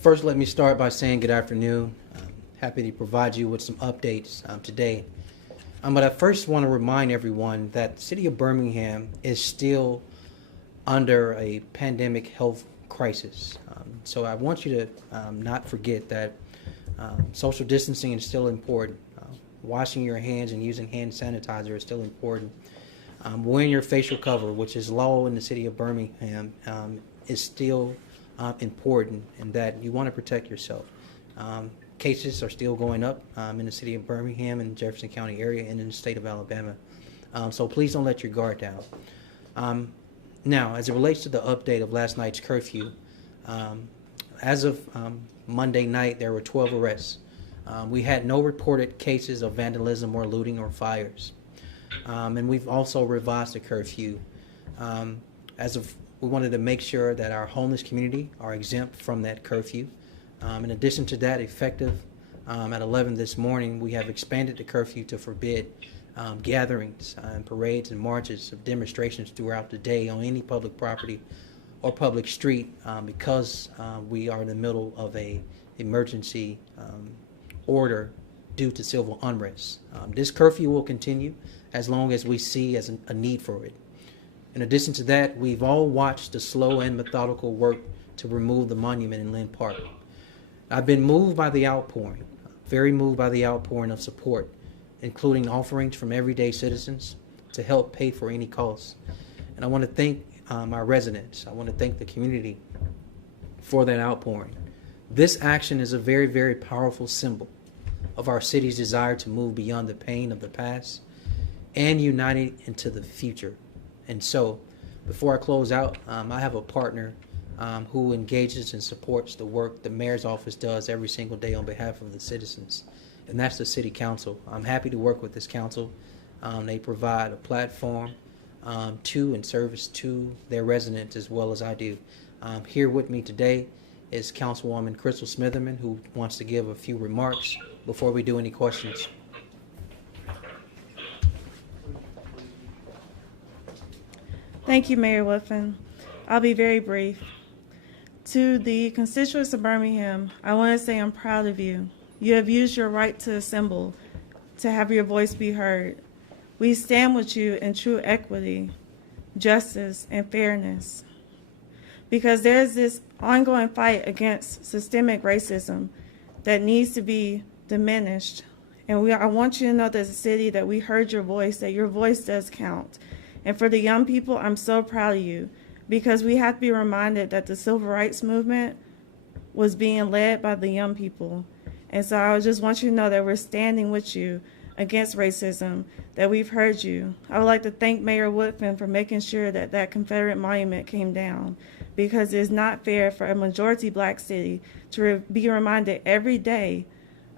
First, let me start by saying good afternoon. Happy to provide you with some updates today. But I first want to remind everyone that the city of Birmingham is still under a pandemic health crisis. So I want you to not forget that social distancing is still important. Washing your hands and using hand sanitizer is still important. Wearing your facial cover, which is law in the city of Birmingham, is still important, and that you want to protect yourself. Cases are still going up in the city of Birmingham and Jefferson County area and in the state of Alabama. So please don't let your guard down. Now, as it relates to the update of last night's curfew, as of Monday night, there were 12 arrests. We had no reported cases of vandalism or looting or fires. And we've also revised the curfew. We wanted to make sure that our homeless community are exempt from that curfew. In addition to that, effective at 11 this morning, we have expanded the curfew to forbid gatherings and parades and marches of demonstrations throughout the day on any public property or public street because we are in the middle of a emergency order due to civil unrest. This curfew will continue as long as we see as a need for it. In addition to that, we've all watched the slow and methodical work to remove the monument in Lynn Park. I've been moved by the outpouring, very moved by the outpouring of support, including offerings from everyday citizens to help pay for any costs. And I want to thank our residents. I want to thank the community for that outpouring. This action is a very, very powerful symbol of our city's desire to move beyond the pain of the past and unite into the future. And so, before I close out, I have a partner who engages and supports the work the mayor's office does every single day on behalf of the citizens, and that's the city council. I'm happy to work with this council. They provide a platform to and service to their residents as well as I do. Here with me today is Councilwoman Crystal Smitherman, who wants to give a few remarks before we do any questions. Thank you, Mayor Woodfin. I'll be very brief. To the constituents of Birmingham, I want to say I'm proud of you. You have used your right to assemble, to have your voice be heard. We stand with you in true equity, justice, and fairness. Because there is this ongoing fight against systemic racism that needs to be diminished. And I want you to know that as a city that we heard your voice, that your voice does count. And for the young people, I'm so proud of you, because we have to be reminded that the civil rights movement was being led by the young people. And so I just want you to know that we're standing with you against racism, that we've heard you. I would like to thank Mayor Woodfin for making sure that that Confederate monument came down, because it's not fair for a majority black city to be reminded every day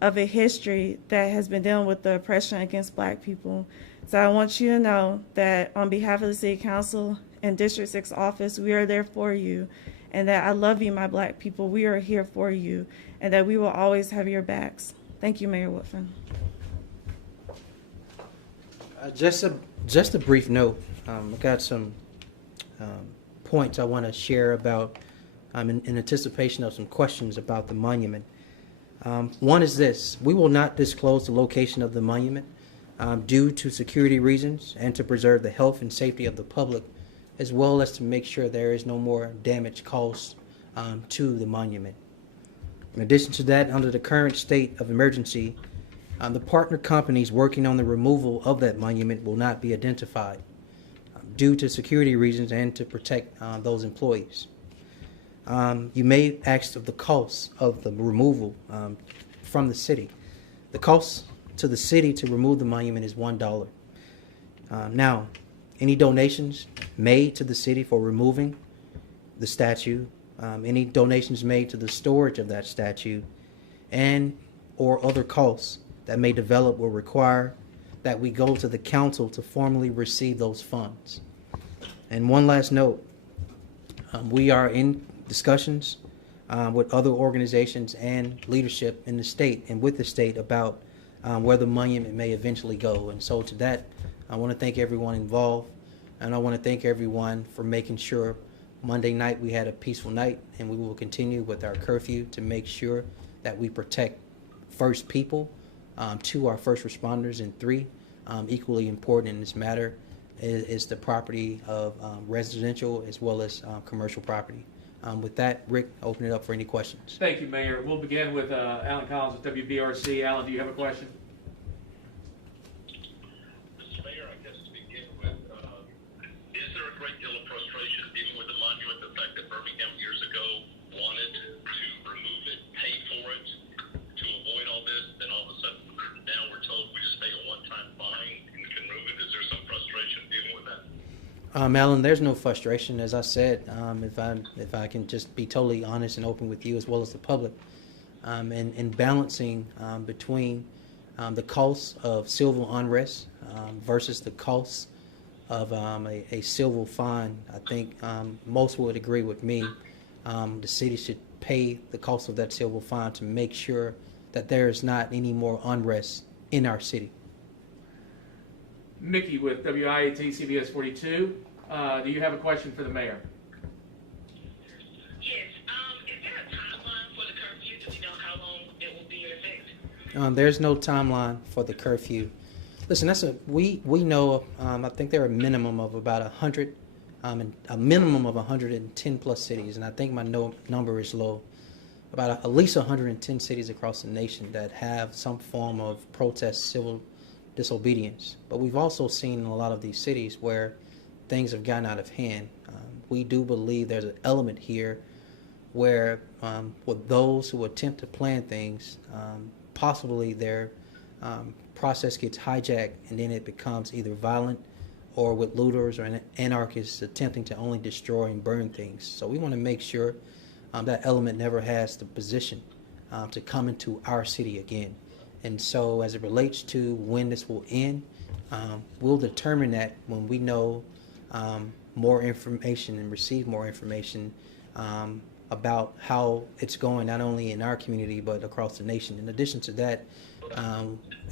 of a history that has been dealing with the oppression against black people. So I want you to know that on behalf of the City Council and District 6 office, we are there for you, and that I love you, my black people. We are here for you, and that we will always have your backs. Thank you, Mayor Woodfin. Just a brief note. I've got some points I want to share about in anticipation of some questions about the monument. One is this: we will not disclose the location of the monument due to security reasons and to preserve the health and safety of the public, as well as to make sure there is no more damage caused to the monument. In addition to that, under the current state of emergency, the partner companies working on the removal of that monument will not be identified due to security reasons and to protect those employees. You may ask of the cost of the removal from the city. The cost to the city to remove the monument is $1. Now, any donations made to the city for removing the statue, any donations made to the storage of that statue, and or other costs that may develop will require that we go to the council to formally receive those funds. And one last note, we are in discussions with other organizations and leadership in the state and with the state about where the monument may eventually go. And so to that, I want to thank everyone involved, and I want to thank everyone for making sure Monday night we had a peaceful night, and we will continue with our curfew to make sure that we protect first people, two, our first responders, and three, equally important in this matter, is the property of residential as well as commercial property. With that, Rick, open it up for any questions. Thank you, Mayor. We'll begin with Alan Collins with WBRC. Alan, do you have a question? Mr. Mayor, I guess to begin with, is there a great deal of frustration dealing with the monument, the fact that Birmingham years ago wanted to remove it, pay for it, to avoid all this, then all of a sudden now we're told we just pay a one-time fine and can remove it? Is there some frustration dealing with that? Alan, there's no frustration. As I said, if I can just be totally honest and open with you as well as the public, and balancing between the costs of civil unrest versus the costs of a civil fine, I think most would agree with me. The city should pay the cost of that civil fine to make sure that there is not any more unrest in our city. Mickey with WIAT CBS 42. Do you have a question for the mayor? Yes. Is there a timeline for the curfew? Do we know how long it will be in effect? There's no timeline for the curfew. Listen, we know. I think there are a minimum of about 100, a minimum of 110 plus cities, and I think my number is low. About at least 110 cities across the nation that have some form of protest, civil disobedience. But we've also seen in a lot of these cities where things have gotten out of hand. We do believe there's an element here where with those who attempt to plan things, possibly their process gets hijacked and then it becomes either violent or with looters or anarchists attempting to only destroy and burn things. So we want to make sure that element never has the position to come into our city again. And so as it relates to when this will end, we'll determine that when we know more information and receive more information about how it's going, not only in our community but across the nation. In addition to that,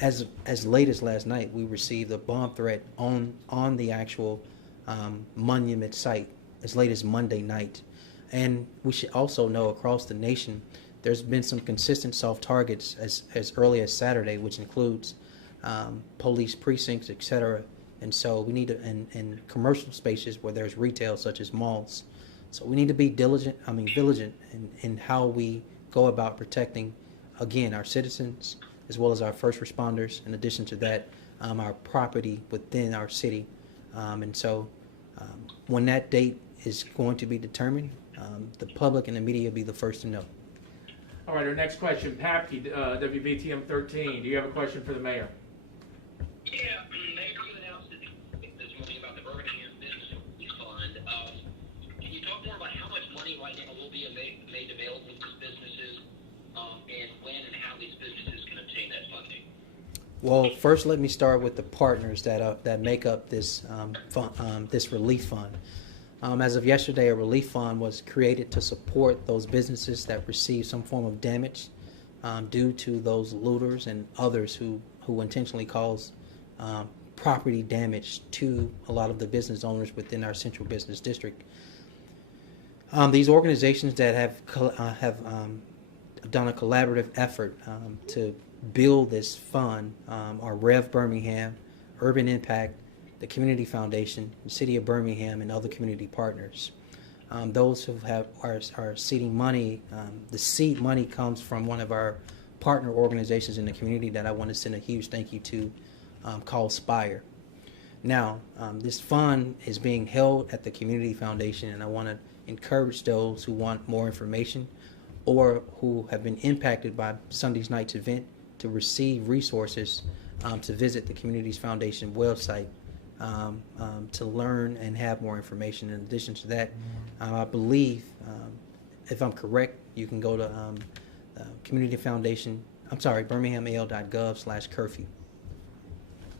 as late as last night, we received a bomb threat on the actual monument site as late as Monday night. And we should also know across the nation there's been some consistent soft targets as early as Saturday, which includes police precincts, etc. And so we need to, in commercial spaces where there's retail, such as malls. So we need to be vigilant in how we go about protecting, again, our citizens as well as our first responders. In addition to that, our property within our city. And so when that date is going to be determined, the public and the media will be the first to know. All right, our next question, Papke, WBTM 13. Do you have a question for the mayor? Yeah, Mayor, you announced this morning about the Birmingham Business Relief Fund. Can you talk more about how much money right now will be made available to these businesses, and when and how these businesses can obtain that funding? Well, first let me start with the partners that make up this this relief fund. As of yesterday, a relief fund was created to support those businesses that receive some form of damage due to those looters and others who intentionally cause property damage to a lot of the business owners within our central business district. These organizations that have done a collaborative effort to build this fund are Rev Birmingham, Urban Impact, the Community Foundation, the City of Birmingham, and other community partners. Those who are seeding money, the seed money comes from one of our partner organizations in the community that I want to send a huge thank you to, called Spire. Now, this fund is being held at the Community Foundation, and I want to encourage those who want more information or who have been impacted by Sunday's night's event to receive resources to visit the Communities Foundation website to learn and have more information. In addition to that, I believe, if I'm correct, you can go to Community Foundation, birminghamal.gov/curfew.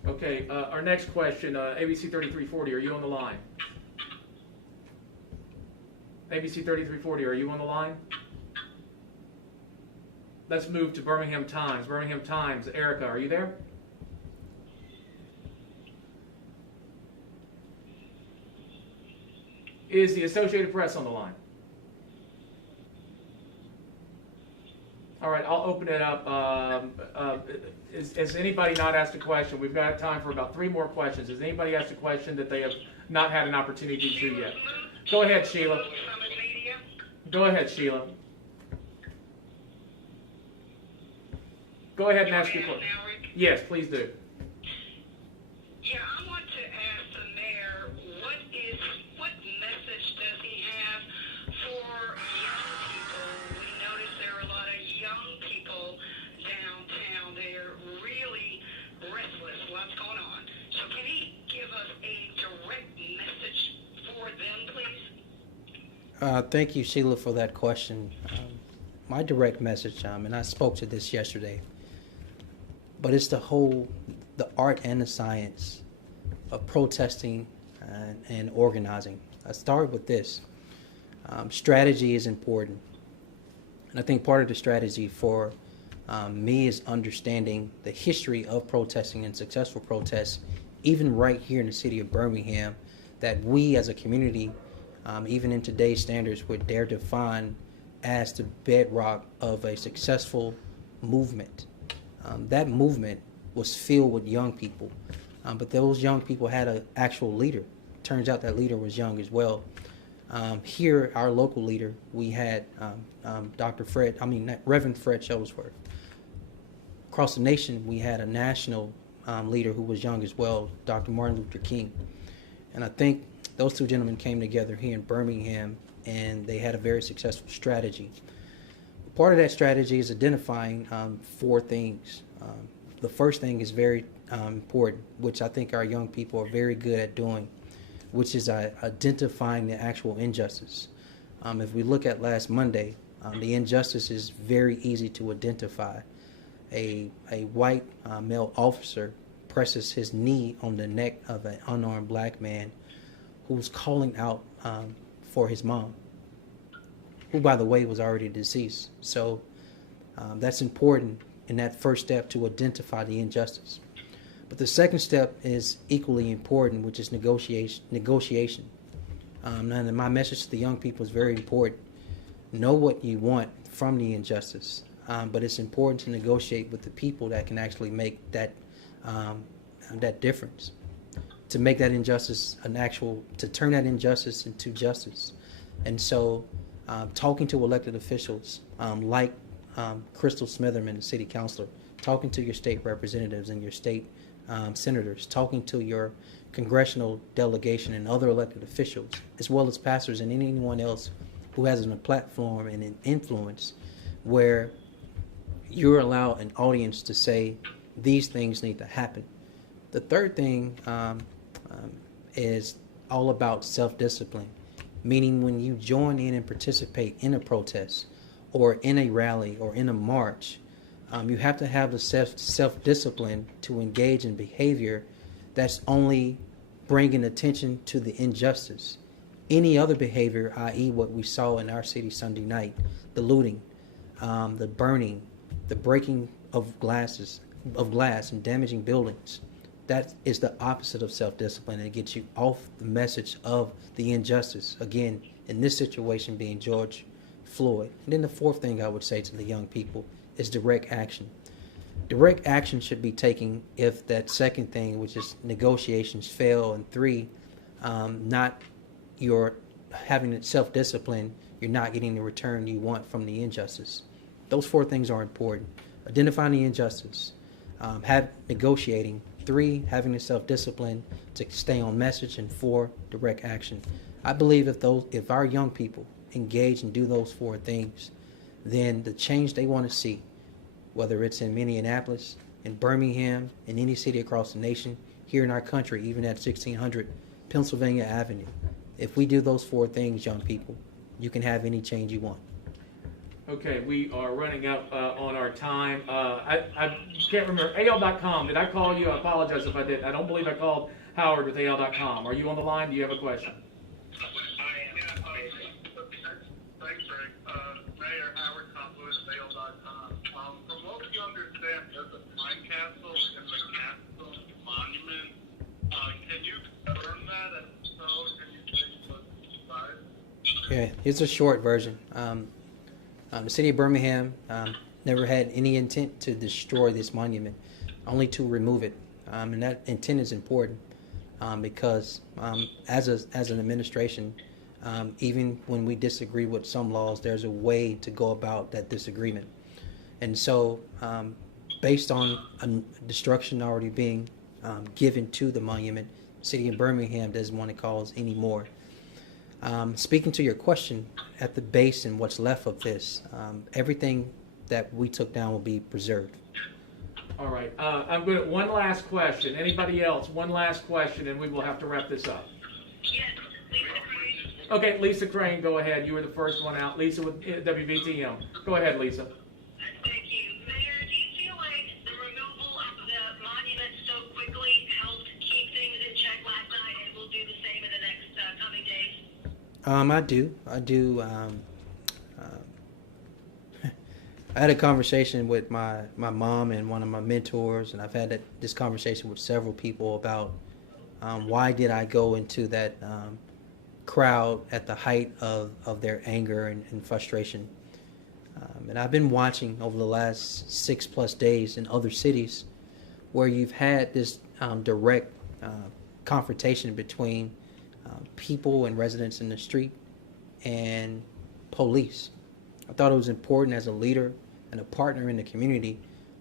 Okay, our next question, ABC 3340, are you on the line? ABC 3340, are you on the line? Let's move to Birmingham Times. Birmingham Times, Erica, are you there? Is the Associated Press on the line? All right, I'll open it up. Has anybody not asked a question? We've got time for about 3 more questions. Has anybody asked a question that they have not had an opportunity to yet? Go ahead, Sheila. Go ahead, Sheila. Go ahead and ask your question. Yes, please do. Yeah, I want to ask the mayor, what message does he have for young people? We notice there are a lot of young people downtown. They're really restless. What's going on? So can he give us a direct message for them, please? Thank you, Sheila, for that question. My direct message, and I spoke to this yesterday, but it's the art and the science of protesting and organizing. I start with this. Strategy is important. And I think part of the strategy for me is understanding the history of protesting and successful protests, even right here in the city of Birmingham, that we as a community, even in today's standards, would dare define as the bedrock of a successful movement. That movement was filled with young people, but those young people had an actual leader. Turns out that leader was young as well. Here, our local leader, we had Reverend Fred Shuttlesworth. Across the nation, we had a national leader who was young as well, Dr. Martin Luther King. And I think those 2 gentlemen came together here in Birmingham, and they had a very successful strategy. Part of that strategy is identifying 4 things. The first thing is very important, which I think our young people are very good at doing, which is identifying the actual injustice. If we look at last Monday, the injustice is very easy to identify. A white male officer presses his knee on the neck of an unarmed black man who's calling out for his mom, who, by the way, was already deceased. So that's important in that first step to identify the injustice. But the second step is equally important, which is negotiation. And my message to the young people is very important. Know what you want from the injustice, but it's important to negotiate with the people that can actually make that difference, to make that injustice to turn that injustice into justice. And so talking to elected officials like Crystal Smitherman, the city councilor, talking to your state representatives and your state senators, talking to your congressional delegation and other elected officials, as well as pastors and anyone else who has a platform and an influence where you're allowed an audience to say these things need to happen. The third thing is all about self-discipline, meaning when you join in and participate in a protest or in a rally or in a march, you have to have the self-discipline to engage in behavior that's only bringing attention to the injustice. Any other behavior, i.e. what we saw in our city Sunday night, the looting, the burning, the breaking of glass and damaging buildings, that is the opposite of self-discipline, and it gets you off the message of the injustice. Again, in this situation being George Floyd. And then the fourth thing I would say to the young people is direct action. Direct action should be taken if that second thing, which is negotiations, fail, and 3, not your having self-discipline, you're not getting the return you want from the injustice. Those 4 things are important. Identifying the injustice, negotiating, 3, having the self-discipline to stay on message, and 4, direct action. I believe if our young people engage and do those 4 things, then the change they want to see, whether it's in Minneapolis, in Birmingham, in any city across the nation, here in our country, even at 1600 Pennsylvania Avenue, if we do those 4 things, young people, you can have any change you want. Okay, we are running up on our time. I can't remember. AL.com, did I call you? I apologize if I did. I don't believe I called Howard with AL.com. Are you on the line? Do you have a question? Thanks, Rick. Mayor Howard Complet, AL.com. From what we understand, there's a time capsule in the Capitol Monument. Can you confirm that? And so, can you say what size Yeah, here's a short version. The city of Birmingham never had any intent to destroy this monument, only to remove it. And that intent is important because as an administration, even when we disagree with some laws, there's a way to go about that disagreement. And so, based on a destruction already being given to the monument, the city of Birmingham doesn't want to cause any more. Speaking to your question, at the base and what's left of this, everything that we took down will be preserved. All right. I'm going to, one last question. Anybody else? One last question, and we will have to wrap this up. Yes, Lisa Crane. Okay, Lisa Crane, go ahead. You were the first one out. Lisa with WVTM. Go ahead, Lisa. Thank you. Mayor, do you feel like the removal of the monument so quickly helped keep things in check last night and will do the same in the next coming days? I do. I had a conversation with my mom and one of my mentors, and I've had this conversation with several people about why did I go into that crowd at the height of their anger and frustration. And I've been watching over the last 6+ days in other cities where you've had this direct confrontation between people and residents in the street and police. I thought it was important as a leader and a partner in the community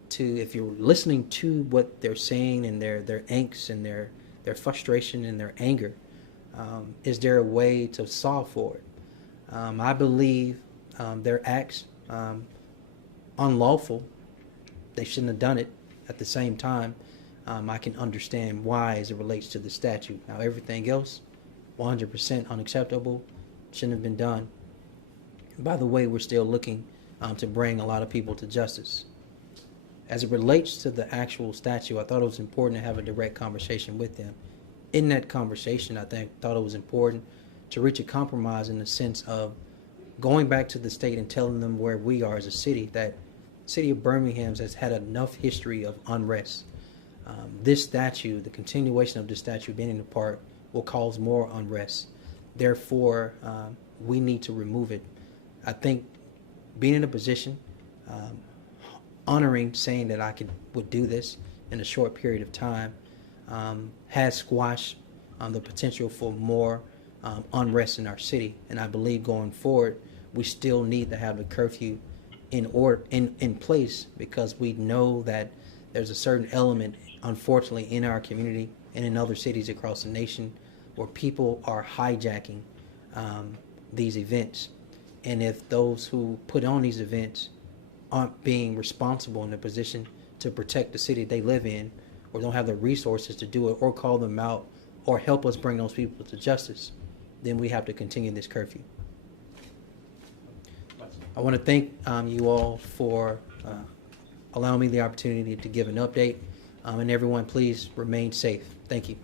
to, if you're listening to what they're saying and their angst and their frustration and their anger, is there a way to solve for it? I believe their acts unlawful. They shouldn't have done it. At the same time, I can understand why as it relates to the statute. Now, everything else, 100% unacceptable, shouldn't have been done. By the way, we're still looking to bring a lot of people to justice. As it relates to the actual statute, I thought it was important to have a direct conversation with them. In that conversation, I thought it was important to reach a compromise in the sense of going back to the state and telling them where we are as a city, that the city of Birmingham has had enough history of unrest. This statute, the continuation of this statute being in the park, will cause more unrest. Therefore, we need to remove it. I think being in a position, honoring saying that I would do this in a short period of time, has squashed the potential for more unrest in our city. And I believe going forward, we still need to have the curfew in place, because we know that there's a certain element, unfortunately, in our community and in other cities across the nation where people are hijacking these events. And if those who put on these events aren't being responsible in a position to protect the city they live in, or don't have the resources to do it, or call them out, or help us bring those people to justice, then we have to continue this curfew. I want to thank you all for allowing me the opportunity to give an update. And everyone, please remain safe. Thank you.